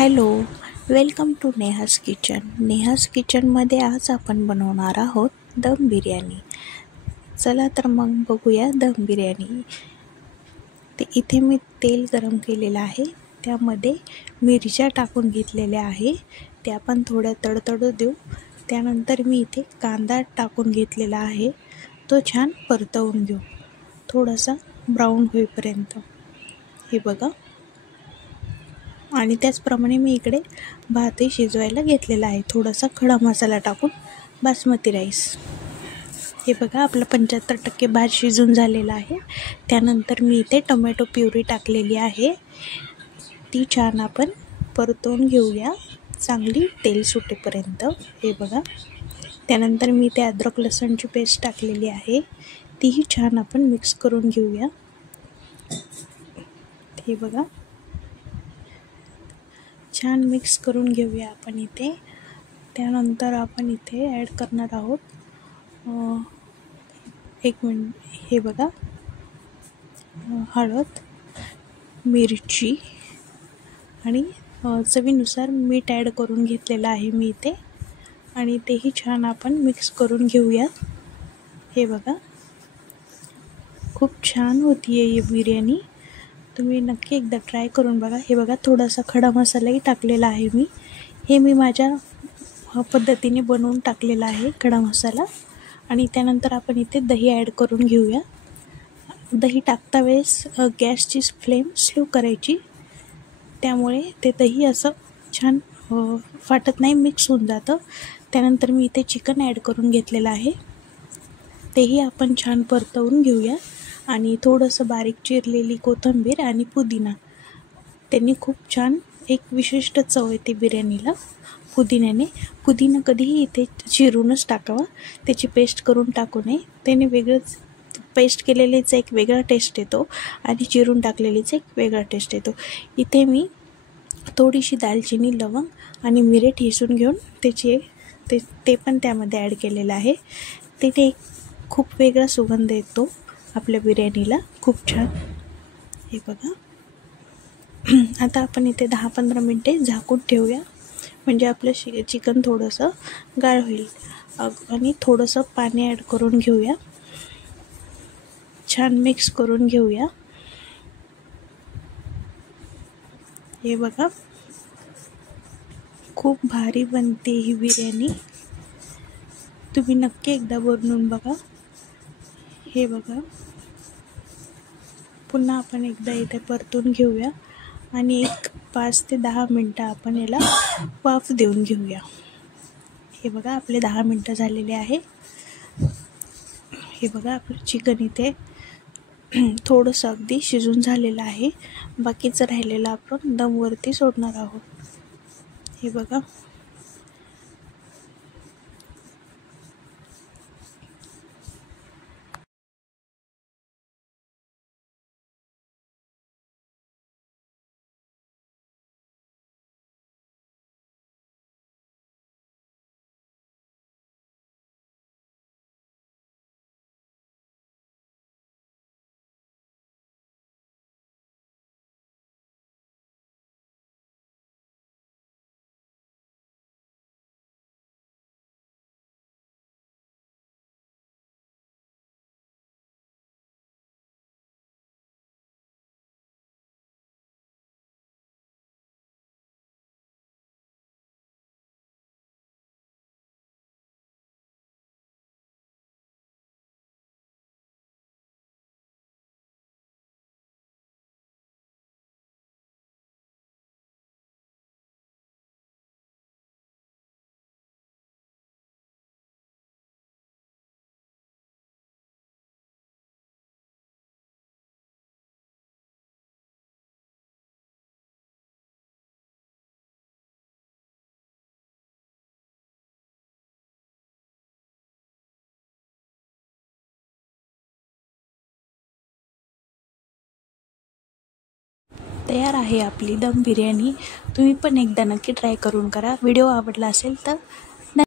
Hello, welcome to Neha's kitchen. Neha's किचनमध्ये आज आपण बनवणार आहोत दम बिर्याणी. चला तर मग बघूया दम बिर्याणी. इथे मी तेल गरम केलेलं आहे, त्यामध्ये मिरच्या टाकून घेतलेल्या आहे. त्या पण थोड्या तडतडू देऊ. त्यानंतर मी इथे कांदा टाकून घेतलेला आहे, तो छान परतवून घेऊ थोडासा ब्राऊन होईपर्यंत. हे बघा. आणि त्याचप्रमाणे मी इकडे भातही शिजवायला घेतलेला आहे, थोडासा खडा मसाला टाकून बासमती राईस. हे बघा, आपला 75% भात शिजून झालेला आहे. त्यानंतर मी इथे टोमॅटो प्युरी टाकलेली आहे, ती छान आपण परतवून घेऊया चांगली तेल सुटेपर्यंत. हे बघा. त्यानंतर मी इथे अद्रक लसूणची पेस्ट टाकलेली आहे, तीही छान आपण मिक्स करून घेऊया. हे बघा, छान मिक्स करून घेऊया आपण इथे. त्यानंतर आपण इथे ॲड करणार आहोत एक मिनिट. हे बघा, हळद, मिरची आणि चवीनुसार मीठ ॲड करून घेतलेलं आहे मी इथे, आणि तेही छान आपण मिक्स करून घेऊया. हे बघा, खूप छान होती आहे ही बिर्याणी. तुम्ही नक्की एकदा ट्राय करून बघा. हे बघा, थोडासा खडा मसालाही टाकलेला आहे मी. हे मी माझ्या पद्धतीने बनवून टाकलेला आहे खडा मसाला. आणि त्यानंतर आपण इथे दही ॲड करून घेऊया. दही टाकता वेळेस गॅसची फ्लेम स्लो करायची, त्यामुळे ते दही असं छान फाटत नाही, मिक्स होऊन जातं. त्यानंतर मी इथे चिकन ॲड करून घेतलेलं आहे, तेही आपण छान परतवून घेऊया. आणि थोडंसं बारीक चिरलेली कोथिंबीर आणि पुदिना, त्यांनी खूप छान एक विशिष्ट चव येते बिर्याणीला पुदिन्याने. पुदिना कधीही इथे चिरूनच टाकावा, त्याची पेस्ट करून टाकू नये. त्याने वेगळंच, पेस्ट केलेलीचा एक वेगळा टेस्ट येतो आणि चिरून टाकलेलीचा एक वेगळा टेस्ट येतो. इथे मी थोडीशी दालचिनी, लवंग आणि मिरे ठेचून घेऊन ते पण त्यामध्ये ॲड केलेलं आहे. ते खूप वेगळा सुगंध येतो आपल्या बिर्याणीला, खूप छान. हे बघा. आता आपण इथे 10-15 मिनटे झाकून ठेवूया, म्हणजे आपलं चिकन थोडंसं गाळ होईल. आणि थोडंसं पाणी ॲड करून घेऊया, छान मिक्स करून घेऊया. हे बघा, खूप भारी बनते ही बिर्याणी. तुम्ही नक्की एकदा बनवून बघा. हे बघा, पुन्हा आपण एकदा इथे परतून घेऊया आणि 5 ते 10 मिनटं आपण याला वाफ देऊन घेऊया. हे बघा, आपले 10 मिनटं झालेले आहे. हे बघा, आपलं चिकन इथे थोडंसं अगदी शिजून झालेलं आहे. बाकीचं राहिलेलं आपण दमवरती सोडणार आहोत. हे बघा, तयार आहे आपली दम बिर्याणी. तुम्ही पण एकदा नक्की ट्राय करून करा. व्हिडिओ आवडला असेल तर